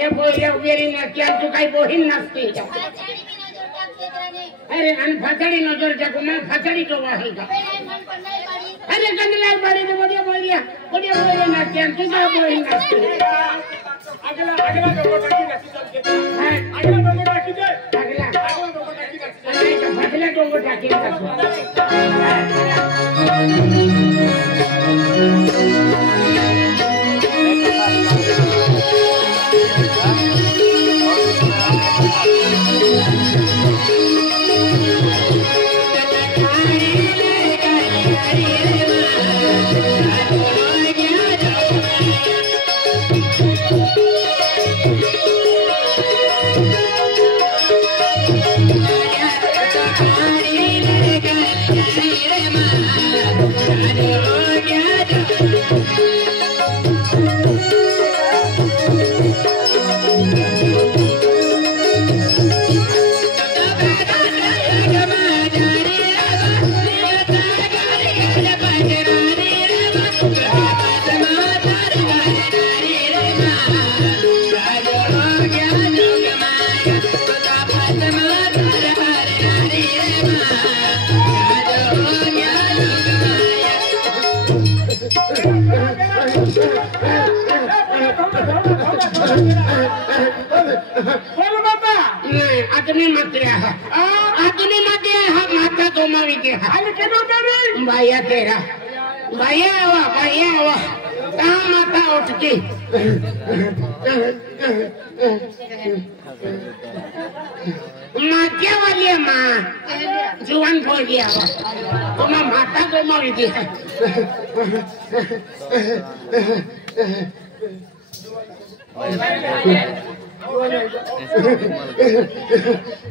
ये बोले उबेरी ना क्या तू काही बोहिन नसती अरे अन फचड़ी नजर जाको मैं फचड़ी तो वाही का अरे गंदलाल बाड़ी ने बढ़िया ना क्या तू का बोहिन नसती अगला डोको टाकी नसी चल के अगला डोको टाकी दे अगला डोको टाकी नसी अरे का फचला डोको टाकी का भैया तेरा भैया आवा कहाँ माता उठ के मात्या वाली है माँ जुआन बोल गया तुम माता को मार दिया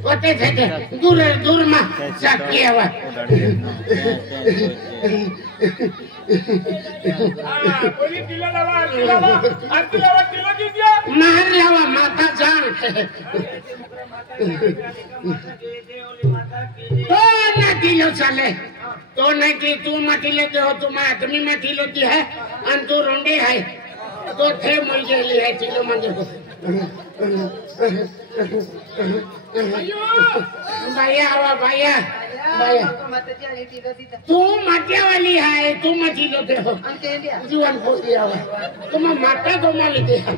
होते थे दूर में जाके आवा कोई किलो लावा किलो दीजिए मार लावा माता जान तो न किलो चले तो नहीं कि तू मटी लेते हो तुम आदमी मटी लेती है और तू रोंडी है तो थे मुझे गेली है किलो मंदिर को भैया आवा भैया तू मटिया वाली है तू मटी लेते हो जीवन खो दिया हुआ तुम माता को मार लेते हो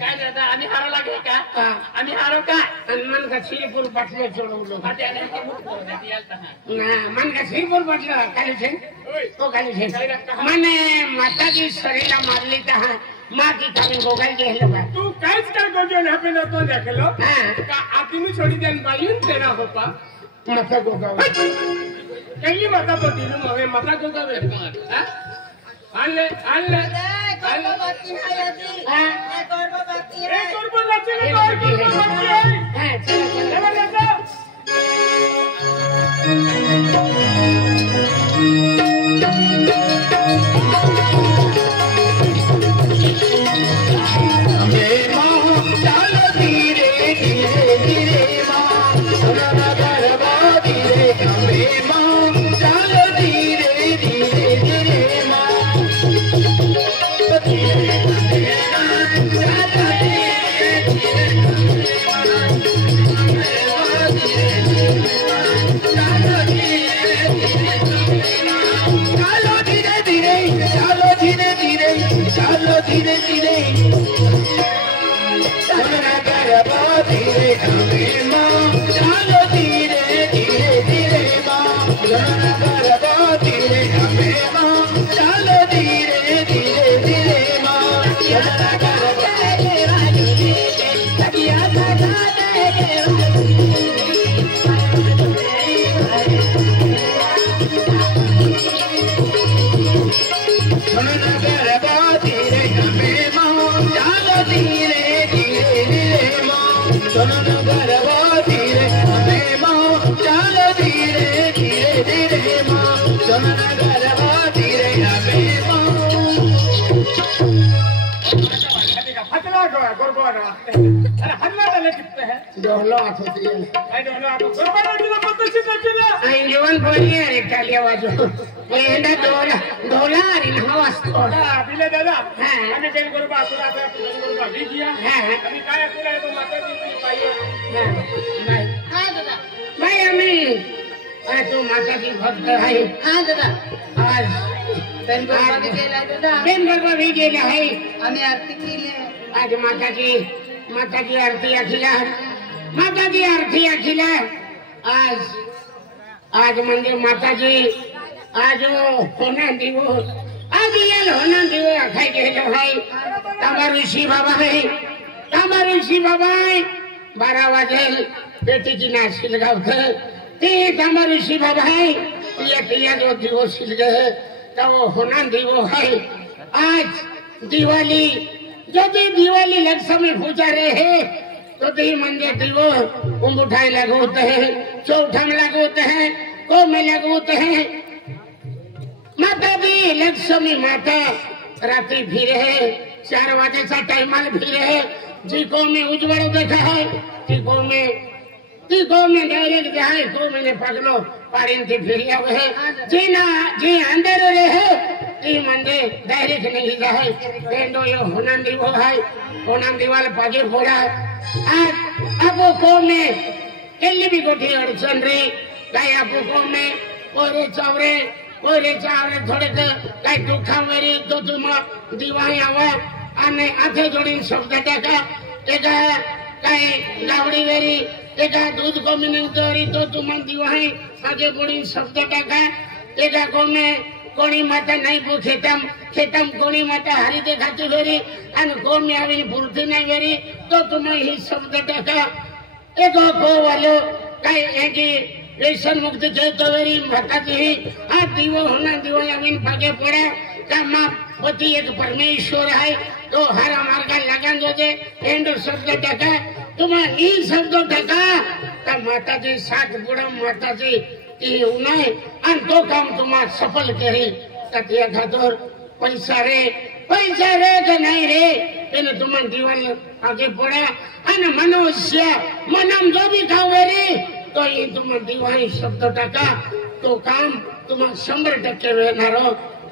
काय दादा आम्ही हारो लागे का आम्ही हारो का मन का श्रीपुर बटले चढ़ौलो ना मन का श्रीपुर बटलो काली छे तो काली छे मने माता जी शरीर मारली ता मां की कामी गोगाई के हेलो तू कायच काय गोजो ना पे न तो देखलो का आदमी छोड़ी देन बायून तेरा होता माता गोगा कई माता तो दिनु मवे माता गोगा वे हां आले करबो बाकी है यदि करबो बाकी है करबो बाकी है हां चलो धीरे अरे हल्ला डाले कितने हैं दोहलो आठोती है आई डोंट नो आप बरोबर तुला पद्धतशीर नसला आई जीवन बोली आहे टालिया वाजो एंडा दोला आणि हवास थोडा बिले दादा हां आम्ही बेन करू बा तुला आता बेन करू बा विकिया हां आम्ही काय तुला तो माता दी पाहिजे हां नाही हां दादा नाही आम्ही तू माताची भक्त आहे हां दादा आज बेन बाबा गेला दादा बेन बाबा भी गेले आहे आम्ही आरती केली आज माताची आरती अखिला माताची आरती अखिला आज म्हणजे माताजी आज होना दिवस आज येल होना दिवस अखाय गेलो है तांबा ऋषी बाबा है 12 वाजेल पेटीची नाशिल गावत ते तांबा ऋषी बाबा है ये जो दिवस सिल गए तो होना दिवस है आज दिवाली यदि दिवाली लक्ष्मी पूजा रहे तो दी मंदिर दिवो उठाई लगोते हैं चौठम लगोते हैं को में लगोते हैं माता दी लक्ष्मी माता रात्रि फिर है 4 बजे सा टाइमल फिर है जी को में उज्जवल देखा है जी को में डायरेक्ट जाए को मैंने पगलो पारिन थी फिर है जी अंदर रहे ती मंदिर डायरेक्ट नहीं जाए एंडो यो होनन दिवो है होनन दिवाल पागे फोड़ा अब को में केली भी गोठी अड़चन रे काय अब को में कोरे चावरे थोड़े काय दुखा मेरी तो तुम दिवाई आवा आने आथे जोड़ीन शब्द टाका एका काय गावडी वेरी एका दूध को मिनिंग तोरी तो तुम दिवाई आगे बोड़ीन शब्द टाका एका को में कोणी माता नाही पो खेतम कोणी माता हरी देखाती वेरी आणि कोण मी आवी पूर्ती नाही वेरी तो तुम्ही ही शब्द टाका एको को वालो काय एकी व्यसन मुक्ती खेतो वेरी माताची ही हा दिवो होना दिवो आवी भागे पडा का मा पती एक परमेश्वर आहे तो हर मार्गा लगान दे एंड शब्द टाका तुम्हा ही शब्द टाका का माताची साथ बुडा माताची ती उन्हाय आणि तो काम तुम्हा सफल केली तर या खातर पैसा रे का नाही रे त्याने तुम्हाला दिवाल आगे पडा आणि मनुष्य मनम जो भी खावे रे तो ये तुम्हाला दिवाळी शब्द टाका तो काम तुम्हाला 100% वेणार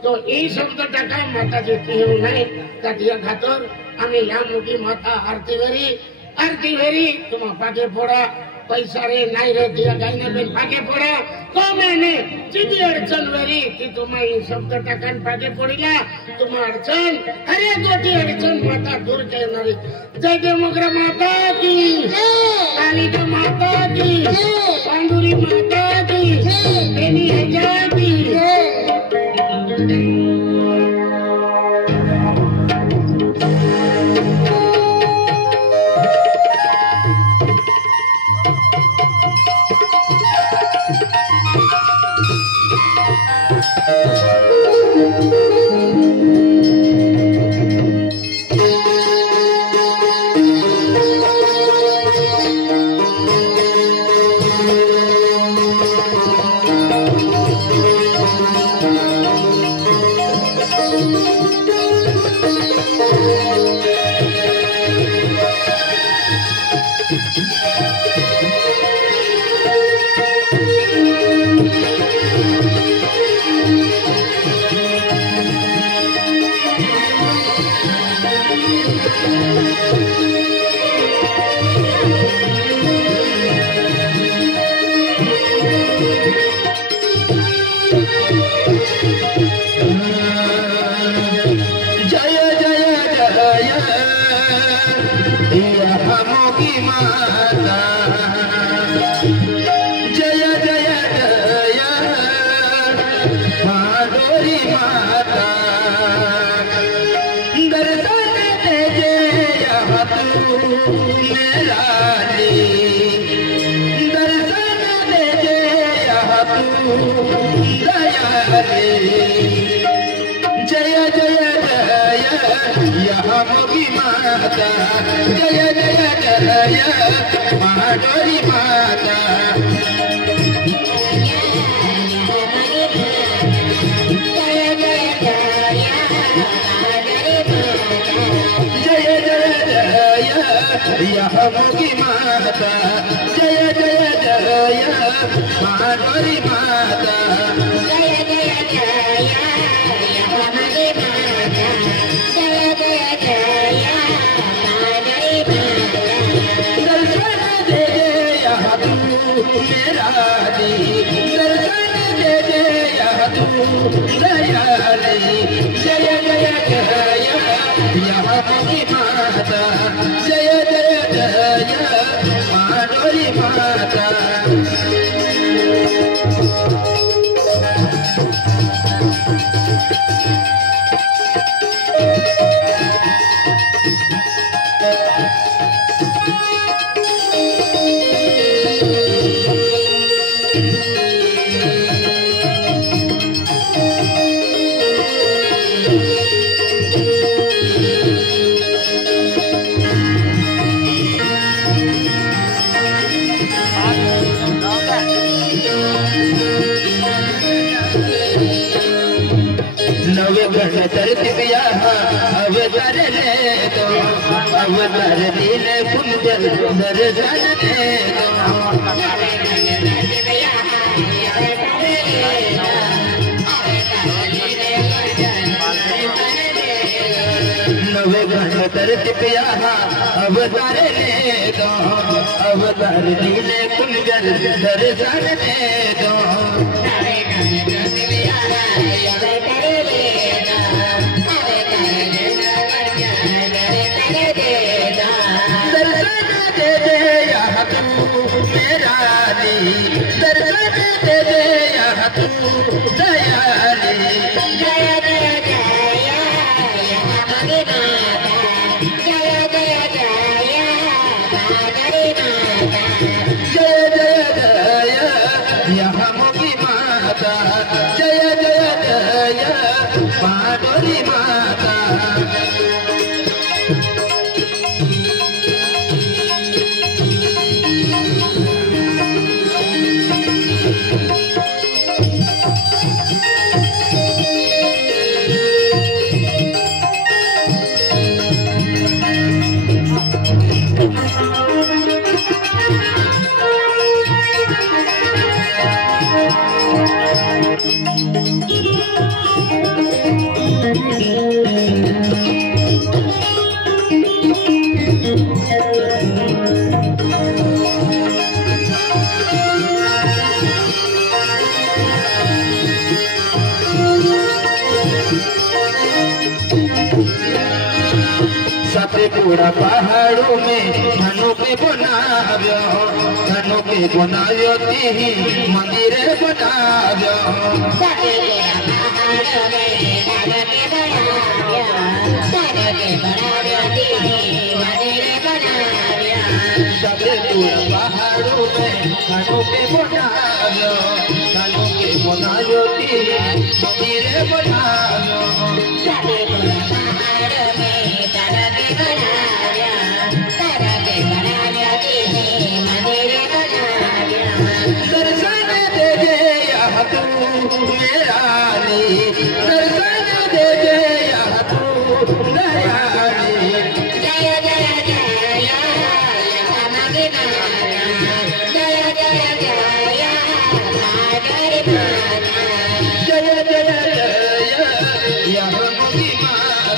तो ये शब्द टाका माताची ती उन्हाय तर या खातर आम्ही या मुठी माता आरती वेरी तुम्हा पागे पडा पैसा रे नाही रे दिया गायने बेन पागे पडा तो मैंने जिदी अडचण वेरी की तुम्ही शब्द टाकन पागे पडिला तुम्हा अडचण अरे गोटी अडचण माता दूर करणारी जय देवमग्र माता की कालिका माता की पांडुरी माता की देवी हजार की जय जय जय यहमुखी माता जय जय जय माधुरी माता जय जय जय यहमुखी माता जय जय जय माधुरी माता दर्शन दे यह तू मेरा दी दर्शन दे यह तू दयाली जय जय जय यहमुखी माता जय जय जय माधुरी माता तरतीब अवतार ले तो अवतार दिले कुंजल दर्शन दे नवे घन तरतीब अवतार ले तो अवतार दिले कुंजल दर्शन दे दो दर्शन दे दे यह तू दयाली जय जय जय यहमुखी माता जय जय जय माधुरी माता जय जय जय यहमुखी माता जय जय जय माधुरी माता सतपुड़ा पहाड़ों में धनु के बनाव्यो धनु के बनाव्यो तेही मंदिर बनाव्यो सतपुड़ा पहाड़ों में धनु के बनाव्यो धनु के बनाव्यो तेही मंदिर बनाव्यो सतपुड़ा पहाड़ों में धनु के बनाव्यो धनु के बनाव्यो तेही मंदिर बनाव्यो सतपुड़ा पहाड़ों में दर्शन दे दे यह तू मेरा ली दर्शन दे दे यह तू दयाली जय जय जय यहमुखी माता जय जय जय माधुरी माता जय जय जय यहमुखी माता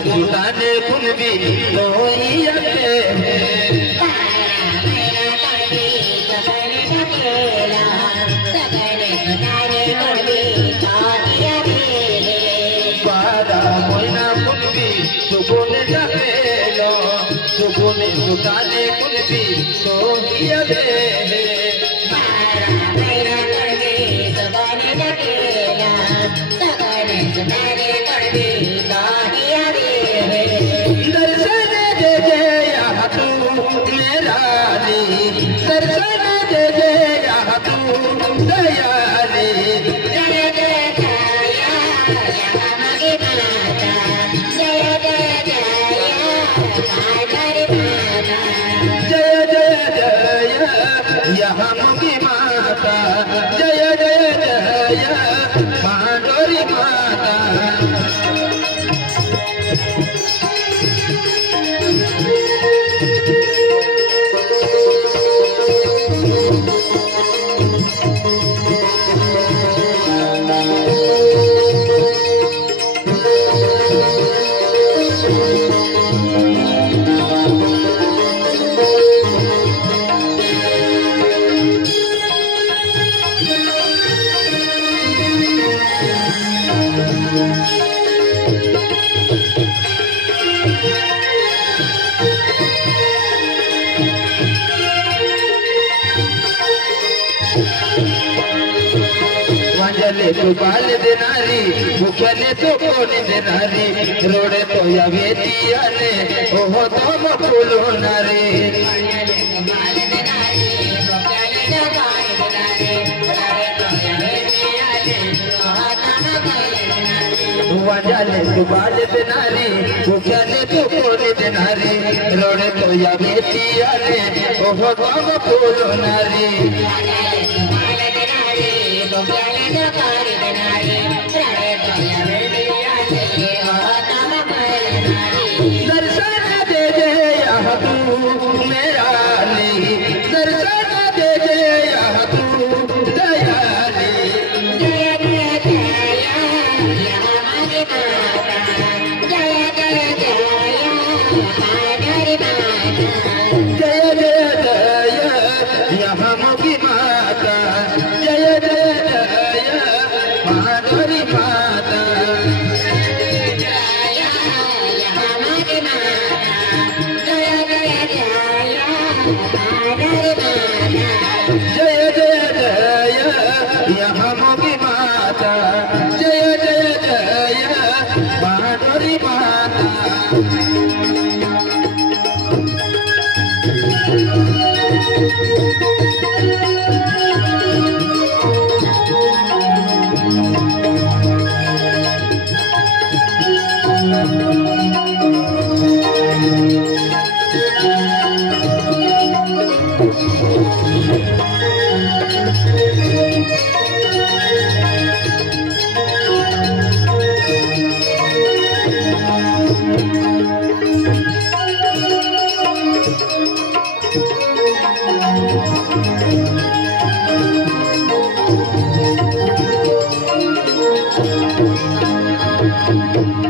जुटाने कुन भी कोई सुबुने जुटाने कुन भी कोई दर्शन दे दे यहाँ तू मेरा दर्शन दे दे यहाँ तू दयाली जय जय यहाँ मुगी माता जय जय जय मांडोरी माता वांजले तो बाल देनारी मुख्यने तो कोने देनारी रोडे तो या वेतिया ने ओहो तो मफुलो नारे वांजले तो बाल देनारी मुख्यने तो कोने देनारी रोडे तो या वेतिया ने ओहो तो मफुलो नारे दर्शन दे दे यहाँ तू मेरा दर्शन दे दे यहाँ तू दयाली जय जय जय यहाँ मुगी माता जय जय जय माधुरी माता जय जय जय यहाँ मोगी माता जय जय जय माधुरी माता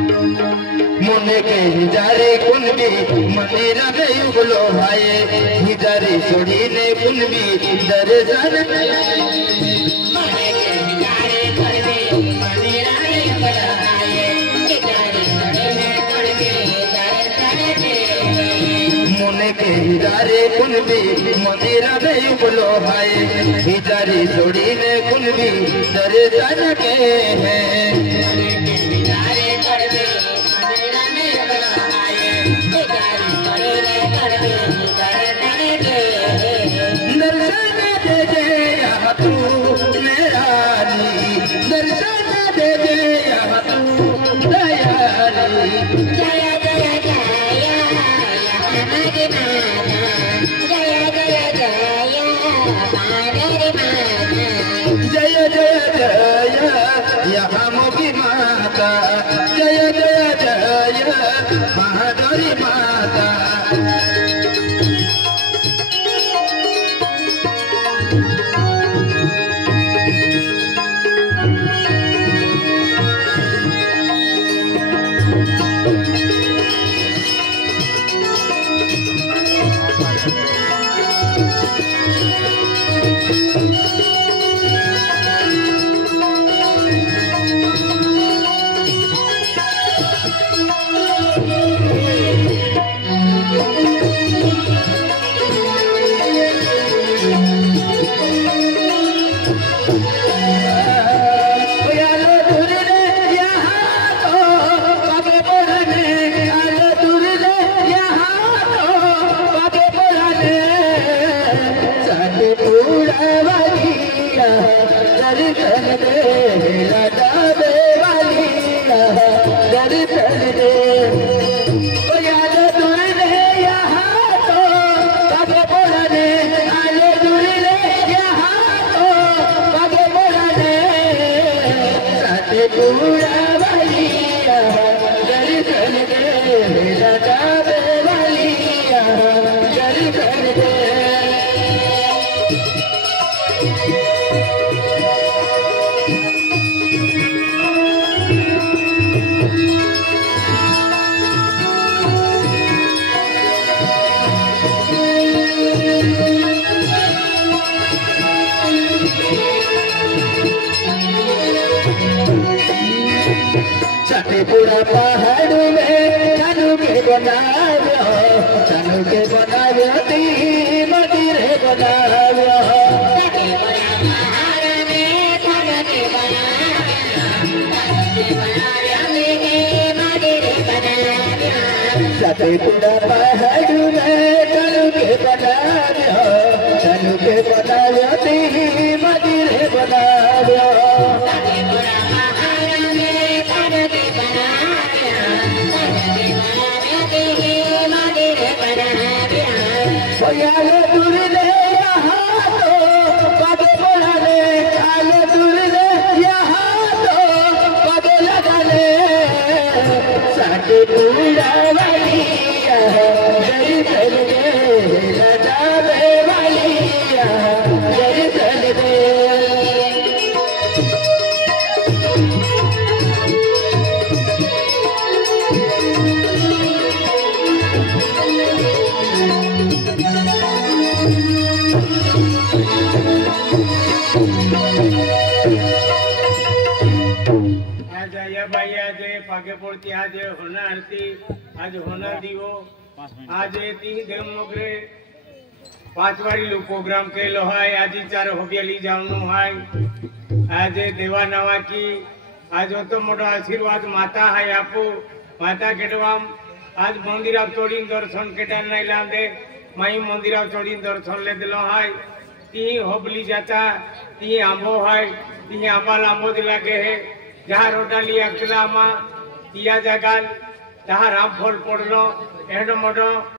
मुने के हिजारे कुनबी मनेरा में उगलो हाये हिजारे छोड़ी ने कुनबी दर्शन मुने के हिजारे कुनबी मनेरा में उगलो हाये हिजारे छोड़ी ने कुनबी दर्शन के हैं जय जय जय यहाँ मोगी माता जय जय जय माधुरी माता पूरा पहाड़ में छानू के बनाव्यो छानू के बनाव्यो ती मंदिर बनाव्यो सते पूरा पहाड़ में छानू के बनाव्यो छानू के बनाव्यो ती मंदिर बनाव्यो आले दूर ले यहाँ तो पग बढ़ा ले आले दूर ले यहाँ तो पग लगा ले साथे पूरा वाली जरी चल गए लजावे वाली जरी चल गए भाई आज पागे पड़ती आज होना आरती आज होना दीवो आज तीन देव मोगरे 5 वारी लो प्रोग्राम के लो है आज 4 होबियाली जावनो है आज देवा नवा की आज तो मोटो आशीर्वाद माता है आपो माता केटवाम आज मंदिर आप चोड़ी दर्शन केटा नहीं लांदे माई मंदिर आप चोड़ी दर्शन ले दिलो है ती होबली जाता ती आंबो है ती आंबा लांबो दिला के है जहाँ रोटाली अकला मा दिया जगाल जहाँ रामफल पड़लो एडो मोडो